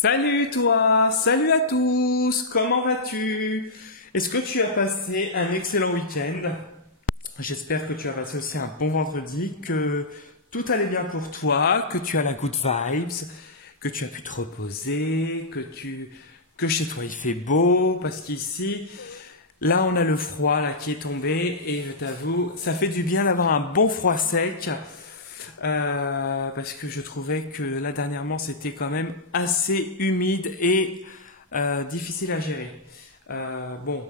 Salut toi, salut à tous, comment vas-tu? Est-ce que tu as passé un excellent week-end? J'espère que tu as passé aussi un bon vendredi, que tout allait bien pour toi, que tu as la good vibes, que tu as pu te reposer, que chez toi il fait beau, parce qu'ici, là on a le froid là qui est tombé et je t'avoue, ça fait du bien d'avoir un bon froid sec. Parce que je trouvais que là dernièrement c'était quand même assez humide et difficile à gérer. Bon,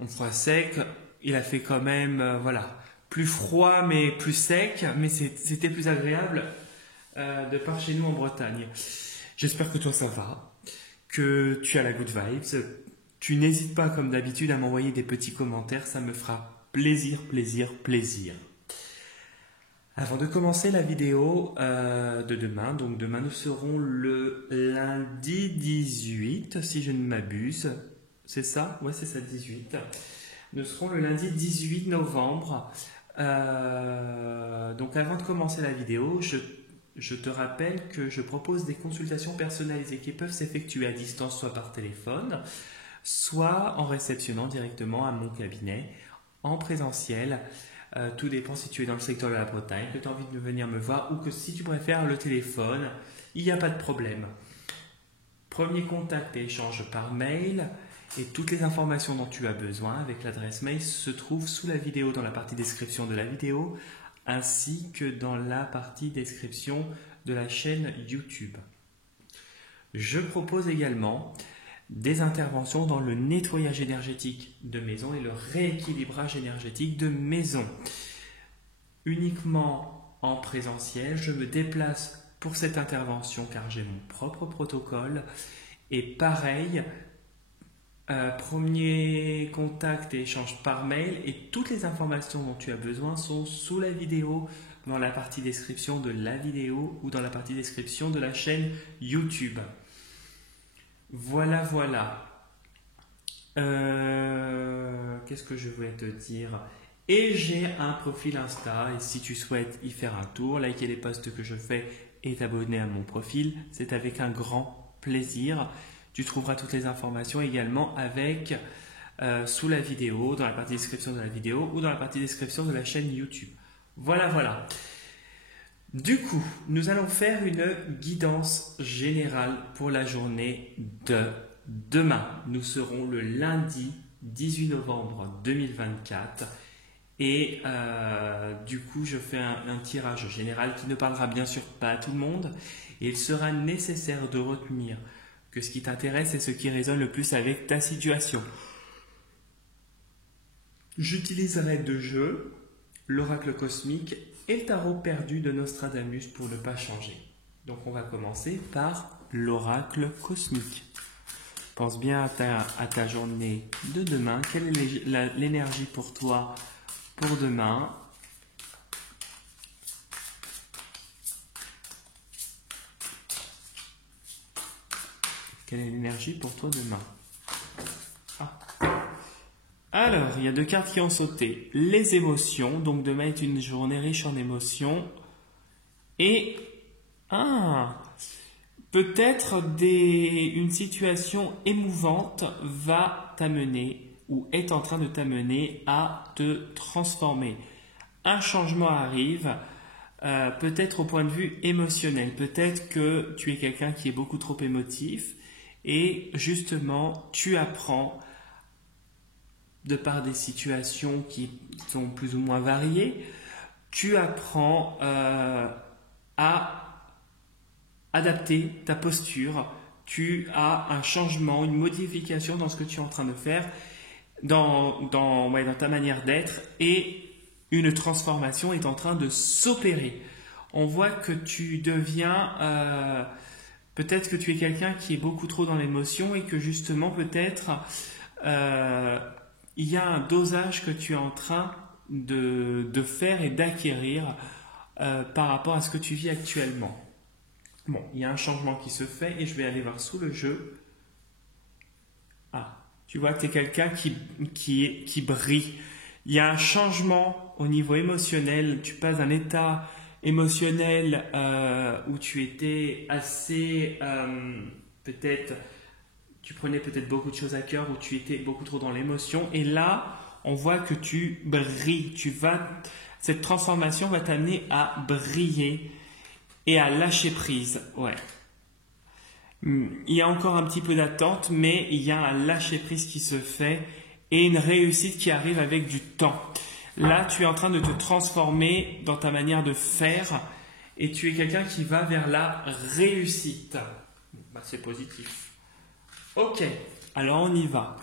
on froid sec, il a fait quand même voilà plus froid mais plus sec, mais c'était plus agréable de par chez nous en Bretagne. J'espère que toi ça va, que tu as la good vibes. Tu n'hésites pas comme d'habitude à m'envoyer des petits commentaires, ça me fera plaisir, plaisir, plaisir. Avant de commencer la vidéo de demain, donc demain nous serons le lundi 18, si je ne m'abuse. C'est ça? Ouais, c'est ça, 18. Nous serons le lundi 18 novembre. Donc avant de commencer la vidéo, je te rappelle que je propose des consultations personnalisées qui peuvent s'effectuer à distance, soit par téléphone, soit en réceptionnant directement à mon cabinet, en présentiel. Tout dépend si tu es dans le secteur de la Bretagne, que tu as envie de venir me voir ou que si tu préfères le téléphone, il n'y a pas de problème. Premier contact et échange par mail et toutes les informations dont tu as besoin avec l'adresse mail se trouvent sous la vidéo dans la partie description de la vidéo ainsi que dans la partie description de la chaîne YouTube. Je propose également des interventions dans le nettoyage énergétique de maison et le rééquilibrage énergétique de maison. Uniquement en présentiel, je me déplace pour cette intervention car j'ai mon propre protocole. Et pareil, premier contact et échange par mail et toutes les informations dont tu as besoin sont sous la vidéo, dans la partie description de la vidéo ou dans la partie description de la chaîne YouTube. Voilà, voilà. Qu'est-ce que je voulais te dire? Et j'ai un profil Insta et si tu souhaites y faire un tour, liker les posts que je fais et t'abonner à mon profil, c'est avec un grand plaisir. Tu trouveras toutes les informations également avec sous la vidéo, dans la partie description de la vidéo ou dans la partie description de la chaîne YouTube. Voilà, voilà. Du coup, nous allons faire une guidance générale pour la journée de demain. Nous serons le lundi 18 novembre 2024 et du coup, je fais un tirage général qui ne parlera bien sûr pas à tout le monde et il sera nécessaire de retenir que ce qui t'intéresse est ce qui résonne le plus avec ta situation. J'utiliserai deux jeux, l'oracle cosmique et le tarot perdu de Nostradamus pour ne pas changer. Donc on va commencer par l'oracle cosmique. Pense bien à ta journée de demain. Quelle est l'énergie pour toi pour demain? Quelle est l'énergie pour toi demain? Alors, il y a deux cartes qui ont sauté. Les émotions. Donc, demain est une journée riche en émotions. Et, peut-être une situation émouvante va t'amener ou est en train de t'amener à te transformer. Un changement arrive, peut-être au point de vue émotionnel. Peut-être que tu es quelqu'un qui est beaucoup trop émotif et justement, tu apprends de par des situations qui sont plus ou moins variées, tu apprends à adapter ta posture, tu as un changement, une modification dans ce que tu es en train de faire, dans ta manière d'être et une transformation est en train de s'opérer. On voit que tu deviens, peut-être que tu es quelqu'un qui est beaucoup trop dans l'émotion et que justement peut-être il y a un dosage que tu es en train de faire et d'acquérir par rapport à ce que tu vis actuellement. Bon, il y a un changement qui se fait et je vais aller voir sous le jeu. Tu vois que tu es quelqu'un qui brille. Il y a un changement au niveau émotionnel. Tu passes d'un état émotionnel où tu étais assez peut-être, tu prenais peut-être beaucoup de choses à cœur ou tu étais beaucoup trop dans l'émotion. Et là, on voit que tu brilles. Cette transformation va t'amener à briller et à lâcher prise. Ouais. Il y a encore un petit peu d'attente, mais il y a un lâcher prise qui se fait et une réussite qui arrive avec du temps. Là, tu es en train de te transformer dans ta manière de faire et tu es quelqu'un qui va vers la réussite. C'est positif. Ok, alors on y va.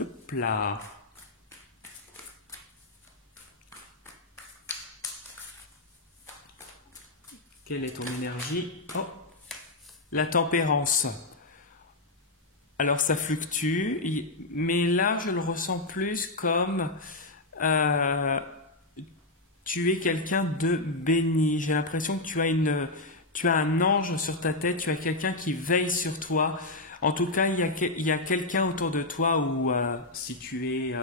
Hop là. Quelle est ton énergie? Oh, la tempérance. Alors ça fluctue, mais là je le ressens plus comme tu es quelqu'un de béni. J'ai l'impression que tu as un ange sur ta tête, tu as quelqu'un qui veille sur toi. En tout cas, il y a quelqu'un autour de toi où si tu es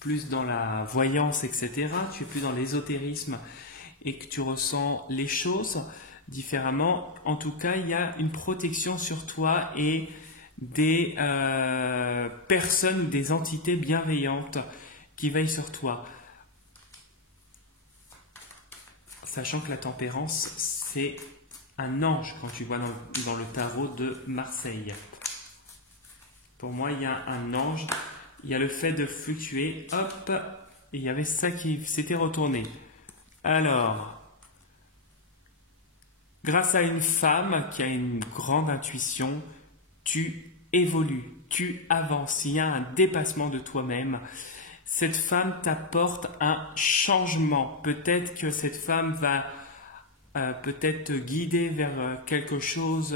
plus dans la voyance, etc., tu es plus dans l'ésotérisme et que tu ressens les choses différemment. En tout cas, il y a une protection sur toi et des personnes ou des entités bienveillantes qui veillent sur toi. Sachant que la tempérance, c'est un ange quand tu vois dans le tarot de Marseille. Pour moi, il y a un ange, il y a le fait de fluctuer, hop, et il y avait ça qui s'était retourné. Alors, grâce à une femme qui a une grande intuition, tu évolues, tu avances, il y a un dépassement de toi-même. Cette femme t'apporte un changement. Peut-être que cette femme va peut-être te guider vers quelque chose,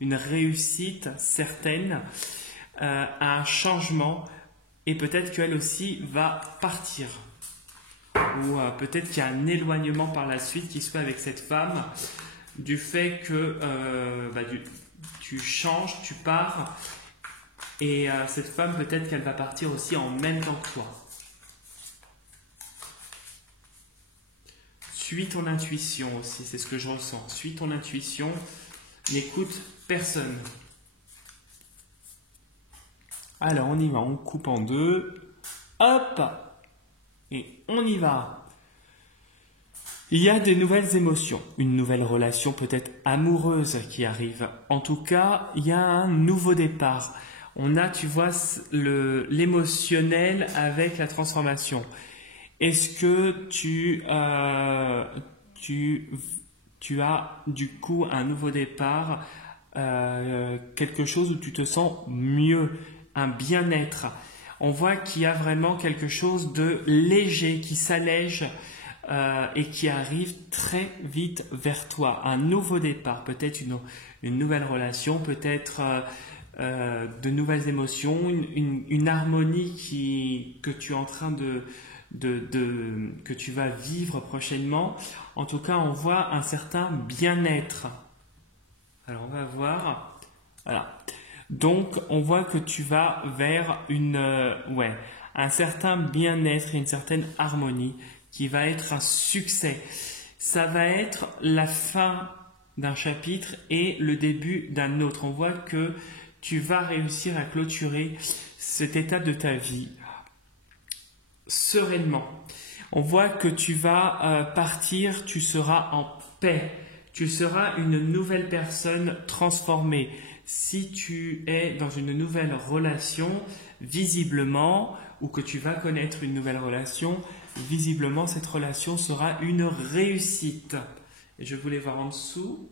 une réussite certaine, un changement, et peut-être qu'elle aussi va partir. Ou peut-être qu'il y a un éloignement par la suite qui se fait avec cette femme, du fait que tu changes, tu pars, et cette femme peut-être qu'elle va partir aussi en même temps que toi. Suis ton intuition aussi, c'est ce que je ressens. Suis ton intuition, n'écoute personne. Alors on y va, on coupe en deux. Hop! Et on y va. Il y a des nouvelles émotions, une nouvelle relation peut-être amoureuse qui arrive. En tout cas, il y a un nouveau départ. On a, tu vois, l'émotionnel avec la transformation. Est-ce que tu as du coup un nouveau départ, quelque chose où tu te sens mieux, un bien-être? On voit qu'il y a vraiment quelque chose de léger qui s'allège et qui arrive très vite vers toi. Un nouveau départ, peut-être une nouvelle relation, peut-être de nouvelles émotions, une harmonie que tu es en train que tu vas vivre prochainement. En tout cas, on voit un certain bien-être. Alors, on va voir. Voilà. Donc, on voit que tu vas vers un certain bien-être et une certaine harmonie qui va être un succès. Ça va être la fin d'un chapitre et le début d'un autre. On voit que tu vas réussir à clôturer cette étape de ta vie sereinement. On voit que tu vas partir, tu seras en paix. Tu seras une nouvelle personne transformée. Si tu es dans une nouvelle relation, visiblement, ou que tu vas connaître une nouvelle relation, visiblement, cette relation sera une réussite. Et je voulais voir en dessous.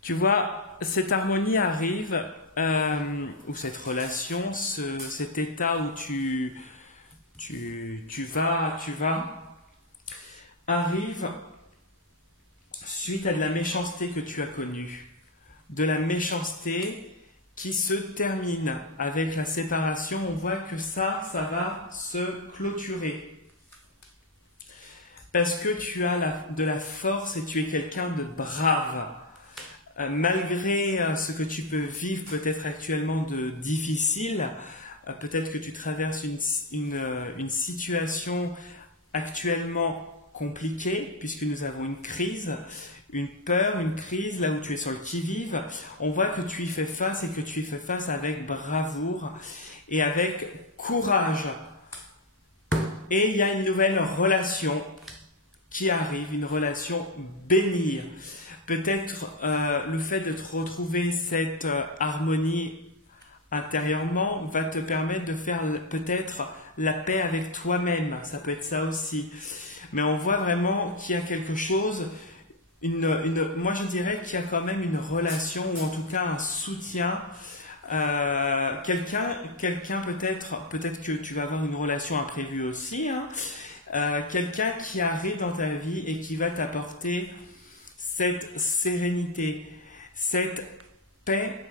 Tu vois, cette harmonie arrive, ou cette relation, cet état où tu vas, arrive suite à de la méchanceté que tu as connue. De la méchanceté qui se termine avec la séparation. On voit que ça va se clôturer. Parce que tu as de la force et tu es quelqu'un de brave. Malgré ce que tu peux vivre peut-être actuellement de difficile, peut-être que tu traverses une situation actuellement compliqué, puisque nous avons une crise, une peur, une crise, là où tu es sur le qui-vive. On voit que tu y fais face et que tu y fais face avec bravoure et avec courage. Et il y a une nouvelle relation qui arrive, une relation bénie. Peut-être le fait de te retrouver cette harmonie intérieurement va te permettre de faire peut-être la paix avec toi-même. Ça peut être ça aussi. Mais on voit vraiment qu'il y a quelque chose, moi je dirais qu'il y a quand même une relation, ou en tout cas un soutien. Quelqu'un peut-être que tu vas avoir une relation imprévue aussi, hein. Quelqu'un qui arrive dans ta vie et qui va t'apporter cette sérénité, cette paix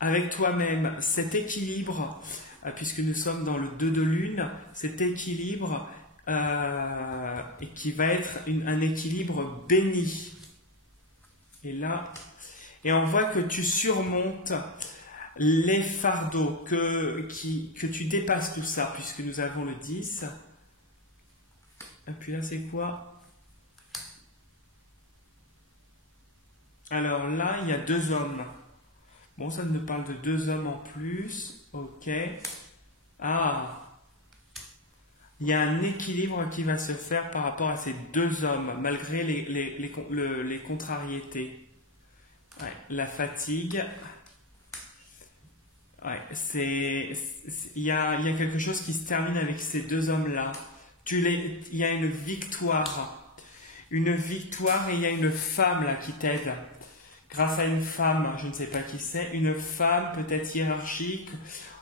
avec toi-même, cet équilibre, puisque nous sommes dans le 2 de lune, cet équilibre et qui va être un équilibre béni. Et là, et on voit que tu surmontes les fardeaux, que tu dépasses tout ça, puisque nous avons le 10. Et puis là, c'est quoi? Alors là, il y a 2 hommes. Bon, ça nous parle de 2 hommes en plus. Ok. Ah, il y a un équilibre qui va se faire par rapport à ces 2 hommes, malgré les contrariétés. Ouais, la fatigue. Ouais, il y a quelque chose qui se termine avec ces 2 hommes-là. Il y a une victoire. Une victoire, et il y a une femme là qui t'aide. Grâce à une femme, je ne sais pas qui c'est, une femme peut-être hiérarchique,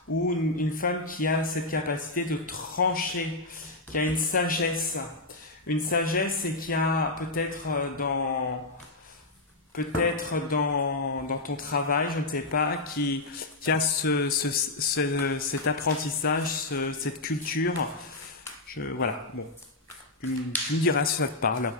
ou une femme qui a cette capacité de trancher, qui a une sagesse et qui a peut-être dans ton travail, je ne sais pas, qui a cet apprentissage, cette culture. Voilà, bon, tu me diras si ça te parle.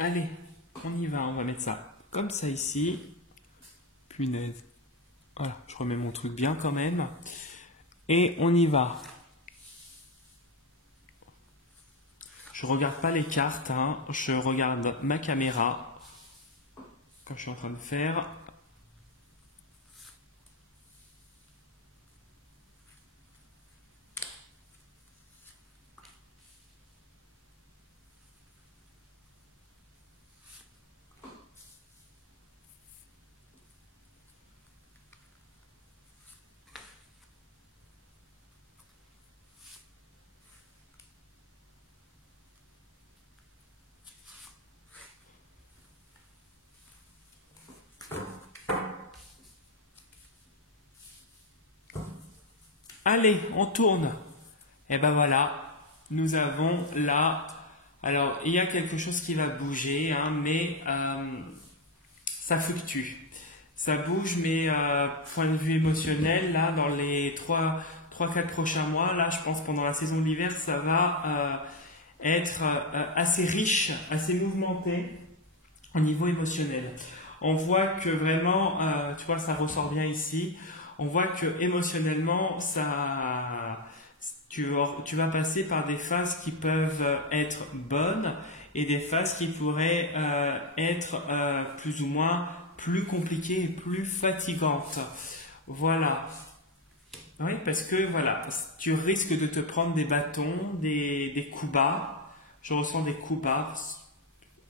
Allez, on y va, on va mettre ça comme ça ici. Punaise. Voilà, je remets mon truc bien quand même. Et on y va. Je regarde pas les cartes, hein. Je regarde ma caméra quand je suis en train de faire. Allez, on tourne. Et ben voilà, nous avons là. Alors, il y a quelque chose qui va bouger, hein, mais ça fluctue. Ça bouge, mais point de vue émotionnel, là, dans les 3-4 prochains mois, là, je pense pendant la saison de l'hiver, ça va être assez riche, assez mouvementé au niveau émotionnel. On voit que vraiment, tu vois, ça ressort bien ici. On voit que émotionnellement, tu vas passer par des phases qui peuvent être bonnes et des phases qui pourraient être plus ou moins plus compliquées et plus fatigantes. Voilà. Oui, parce que voilà, tu risques de te prendre des bâtons, des coups bas. Je ressens des coups bas,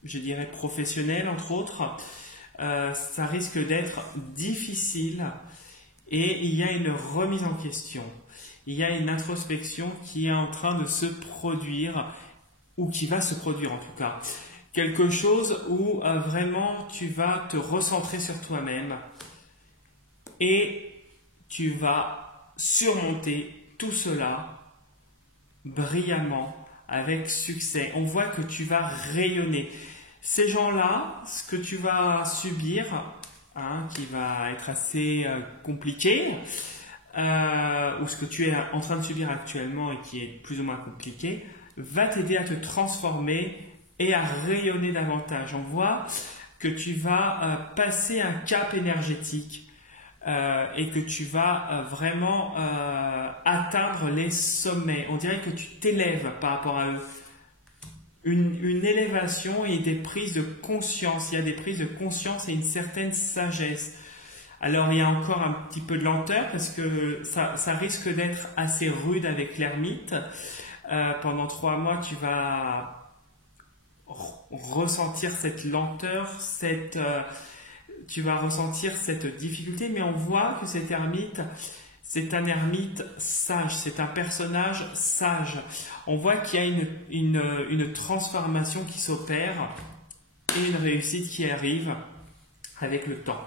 je dirais professionnels entre autres. Ça risque d'être difficile. Et il y a une remise en question, il y a une introspection qui est en train de se produire, ou qui va se produire en tout cas. Quelque chose où vraiment tu vas te recentrer sur toi-même et tu vas surmonter tout cela brillamment, avec succès. On voit que tu vas rayonner. Ces gens-là, ce que tu vas subir, qui va être assez compliqué, ou ce que tu es en train de subir actuellement et qui est plus ou moins compliqué, va t'aider à te transformer et à rayonner davantage. On voit que tu vas passer un cap énergétique et que tu vas vraiment atteindre les sommets. On dirait que tu t'élèves par rapport à eux. Une élévation et des prises de conscience. Il y a des prises de conscience et une certaine sagesse. Alors il y a encore un petit peu de lenteur parce que ça risque d'être assez rude avec l'ermite. Pendant 3 mois, tu vas ressentir cette lenteur, tu vas ressentir cette difficulté, mais on voit que cet ermite, c'est un ermite sage, c'est un personnage sage. On voit qu'il y a une transformation qui s'opère et une réussite qui arrive avec le temps.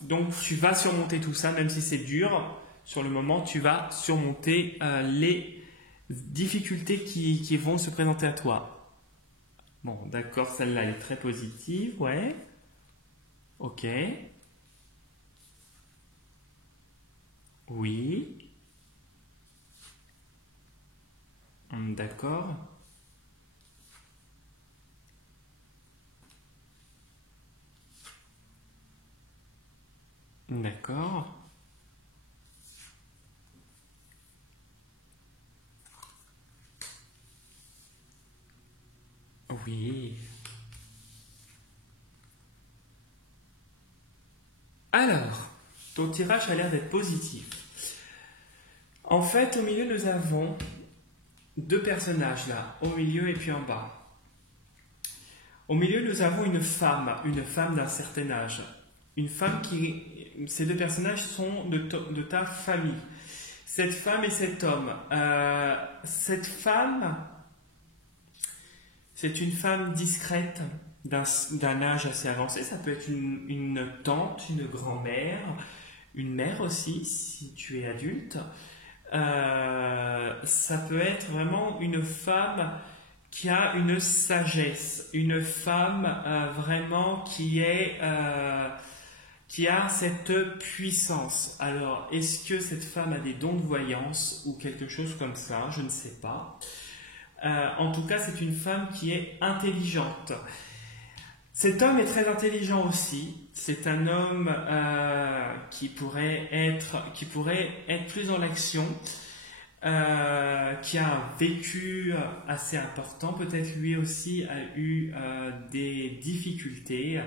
Donc tu vas surmonter tout ça, même si c'est dur. Sur le moment, tu vas surmonter les difficultés qui vont se présenter à toi. Bon, d'accord, celle-là est très positive, ouais. Ok. Oui. D'accord. D'accord. Oui. Alors, ton tirage a l'air d'être positif. En fait, au milieu, nous avons 2 personnages là, au milieu et puis en bas. Au milieu, nous avons une femme d'un certain âge. Une femme ces 2 personnages sont de ta famille. Cette femme et cet homme. Cette femme, c'est une femme discrète, d'un âge assez avancé. Ça peut être une tante, une grand-mère, une mère aussi, si tu es adulte. Ça peut être vraiment une femme qui a une sagesse, une femme vraiment qui a cette puissance. Alors, est-ce que cette femme a des dons de voyance ou quelque chose comme ça? Je ne sais pas. En tout cas, c'est une femme qui est intelligente. Cet homme est très intelligent aussi. C'est un homme qui pourrait être plus dans l'action, qui a un vécu assez important. Peut-être lui aussi a eu des difficultés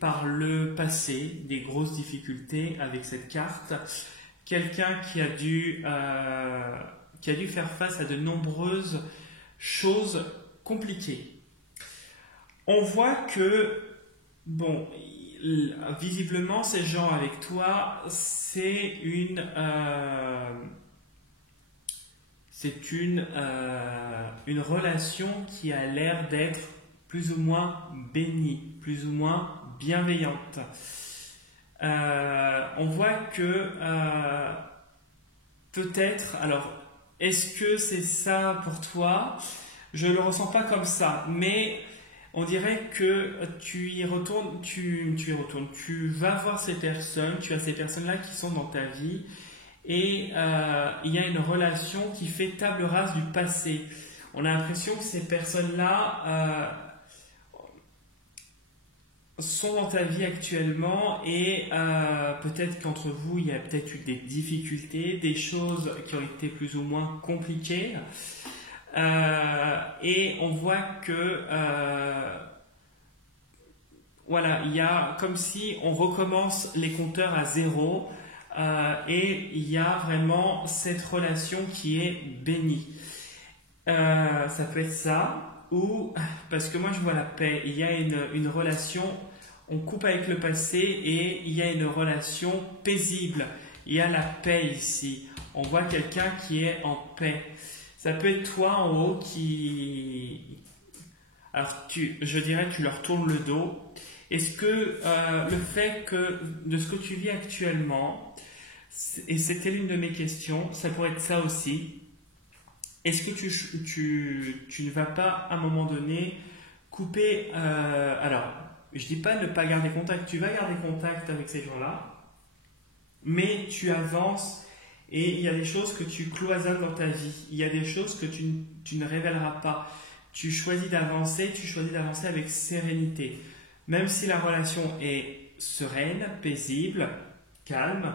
par le passé, des grosses difficultés avec cette carte. Quelqu'un qui a dû faire face à de nombreuses choses compliquées. On voit que, bon, visiblement, ces gens avec toi, c'est une relation qui a l'air d'être plus ou moins bénie, plus ou moins bienveillante. On voit que peut-être, alors, est-ce que c'est ça pour toi? Je ne le ressens pas comme ça, mais on dirait que tu y retournes, tu vas voir ces personnes, tu as ces personnes-là qui sont dans ta vie, et il y a une relation qui fait table rase du passé. On a l'impression que ces personnes-là sont dans ta vie actuellement, et peut-être qu'entre vous, il y a peut-être eu des difficultés, des choses qui ont été plus ou moins compliquées. Et on voit que voilà, il y a comme si on recommence les compteurs à zéro, et il y a vraiment cette relation qui est bénie. Ça peut être ça, ou parce que moi je vois la paix. Il y a une relation, on coupe avec le passé et il y a une relation paisible. Il y a la paix ici. On voit quelqu'un qui est en paix. Ça peut être toi en haut qui... Alors, je dirais que tu leur tournes le dos. Est-ce que le fait de ce que tu vis actuellement, et c'était l'une de mes questions, ça pourrait être ça aussi. Est-ce que tu ne vas pas, à un moment donné, couper... alors, je dis pas ne pas garder contact. Tu vas garder contact avec ces gens-là, mais tu avances et il y a des choses que tu cloisonnes dans ta vie. Il y a des choses que tu ne révéleras pas. Tu choisis d'avancer avec sérénité. Même si la relation est sereine, paisible, calme,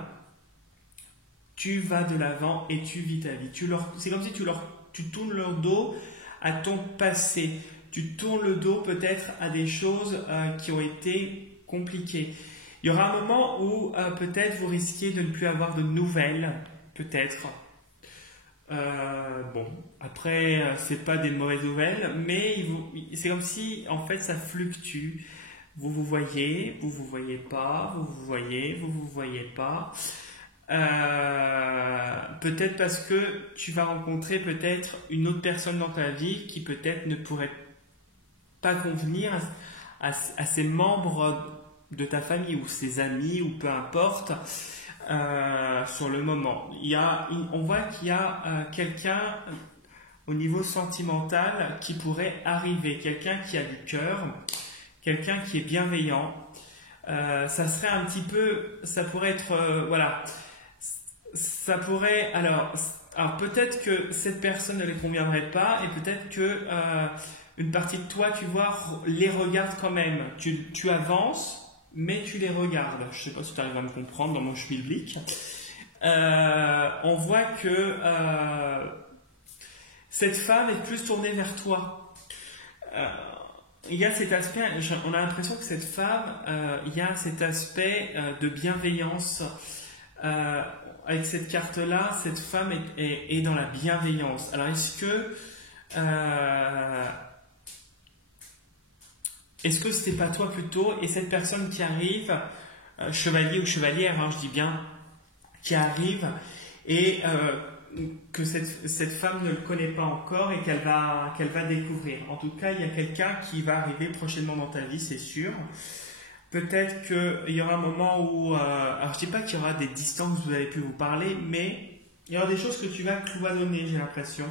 tu vas de l'avant et tu vis ta vie. C'est comme si tu tournes leur dos à ton passé. Tu tournes le dos peut-être à des choses qui ont été compliquées. Il y aura un moment où peut-être vous risquez de ne plus avoir de nouvelles, peut-être. Bon, après, c'est pas des mauvaises nouvelles, mais c'est comme si, en fait, ça fluctue. Vous vous voyez pas, vous vous voyez pas. Peut-être parce que tu vas rencontrer peut-être une autre personne dans ta vie qui peut-être ne pourrait pas convenir à ses membres de ta famille ou ses amis ou peu importe sur le moment. On voit qu'il y a quelqu'un au niveau sentimental qui pourrait arriver, quelqu'un qui a du cœur, quelqu'un qui est bienveillant. Ça serait un petit peu, ça pourrait être, voilà, ça pourrait, alors peut-être que cette personne ne les conviendrait pas et peut-être que une partie de toi, tu vois, les regarde quand même. Tu avances, mais tu les regardes. Je ne sais pas si tu arrives à me comprendre dans mon schmilblick. On voit que cette femme est plus tournée vers toi. Il y a cet aspect, on a l'impression que cette femme, il y a cet aspect de bienveillance. Avec cette carte-là, cette femme est dans la bienveillance. Alors, est-ce que c'était pas toi plutôt, et cette personne qui arrive, chevalier ou chevalière, hein, je dis bien, qui arrive, et que cette femme ne le connaît pas encore et qu'elle va découvrir. En tout cas, il y a quelqu'un qui va arriver prochainement dans ta vie, c'est sûr. Peut-être qu'il y aura un moment où, alors je dis pas qu'il y aura des distances où vous avez pu vous parler, mais il y aura des choses que tu vas cloisonner, j'ai l'impression.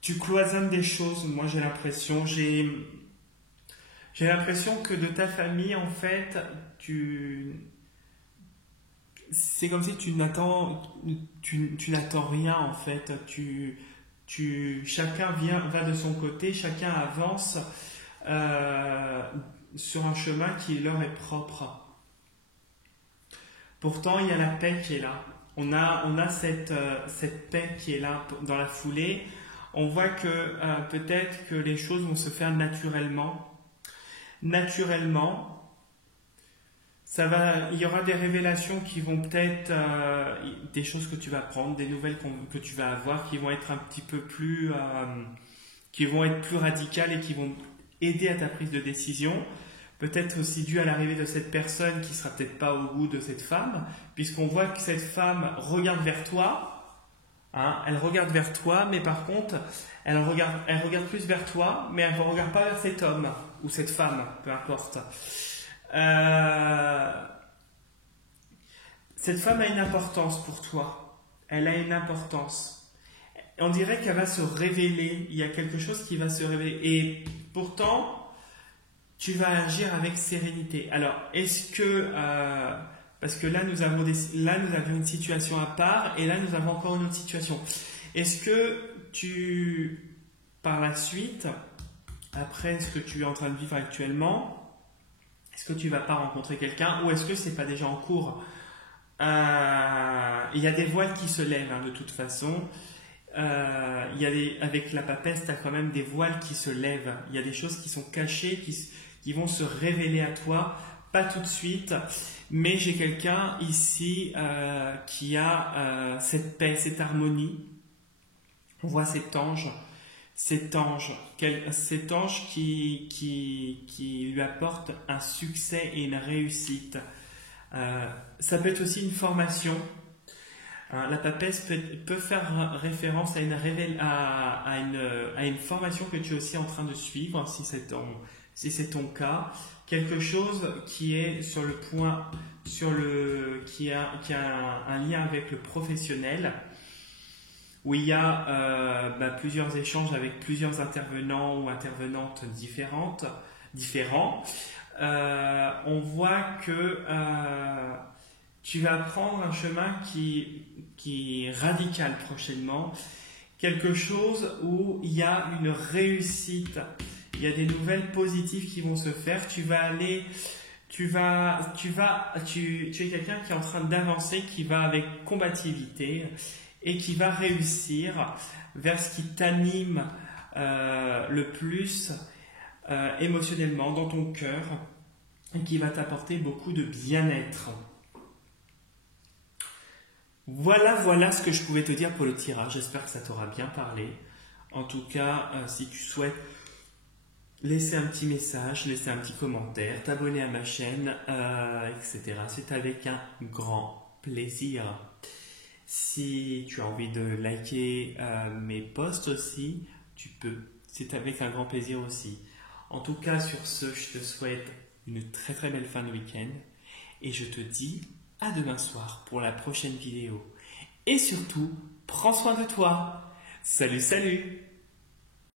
Tu cloisonnes des choses, moi j'ai l'impression, j'ai l'impression que de ta famille, en fait, c'est comme si tu n'attends rien, en fait. Chacun va de son côté, chacun avance sur un chemin qui leur est propre. Pourtant, il y a la paix qui est là. On a cette paix qui est là dans la foulée. On voit que peut-être que les choses vont se faire naturellement. Il y aura des révélations qui vont peut-être, des choses que tu vas prendre, des nouvelles que tu vas avoir, qui vont être un petit peu plus, qui vont être plus radicales et qui vont aider à ta prise de décision. Peut-être aussi dû à l'arrivée de cette personne qui sera peut-être pas au goût de cette femme, puisqu'on voit que cette femme regarde vers toi, hein, elle regarde vers toi, mais par contre, elle regarde plus vers toi, mais elle ne regarde pas vers cet homme ou cette femme, peu importe. Cette femme a une importance pour toi. Elle a une importance. On dirait qu'elle va se révéler. Il y a quelque chose qui va se révéler. Et pourtant, tu vas agir avec sérénité. Alors, est-ce que... parce que là, nous avions une situation à part et là, nous avons encore une autre situation. Est-ce que par la suite, après ce que tu es en train de vivre actuellement, est-ce que tu ne vas pas rencontrer quelqu'un ou est-ce que ce n'est pas déjà en cours? Il y a des voiles qui se lèvent, hein, de toute façon. Avec la papesse, tu as quand même des voiles qui se lèvent. Il y a des choses qui sont cachées, qui vont se révéler à toi, pas tout de suite. Mais j'ai quelqu'un ici qui a cette paix, cette harmonie. On voit cet ange qui lui apporte un succès et une réussite. Ça peut être aussi une formation. La papesse peut faire référence à une formation que tu es aussi en train de suivre, si c'est ton cas. Quelque chose qui est qui a un lien avec le professionnel, où il y a plusieurs échanges avec plusieurs intervenants ou intervenantes différents. On voit que tu vas prendre un chemin qui est radical prochainement, quelque chose où il y a une réussite, il y a des nouvelles positives qui vont se faire, tu es quelqu'un qui est en train d'avancer, qui va avec combativité et qui va réussir vers ce qui t'anime le plus émotionnellement dans ton cœur et qui va t'apporter beaucoup de bien-être. Voilà ce que je pouvais te dire pour le tirage. J'espère que ça t'aura bien parlé. En tout cas, si tu souhaites laisser un petit message, laisser un petit commentaire, t'abonner à ma chaîne, etc. C'est avec un grand plaisir. Si tu as envie de liker mes posts aussi, tu peux. C'est avec un grand plaisir aussi. En tout cas, sur ce, je te souhaite une très très belle fin de week-end et je te dis à demain soir pour la prochaine vidéo. Et surtout, prends soin de toi. Salut, salut!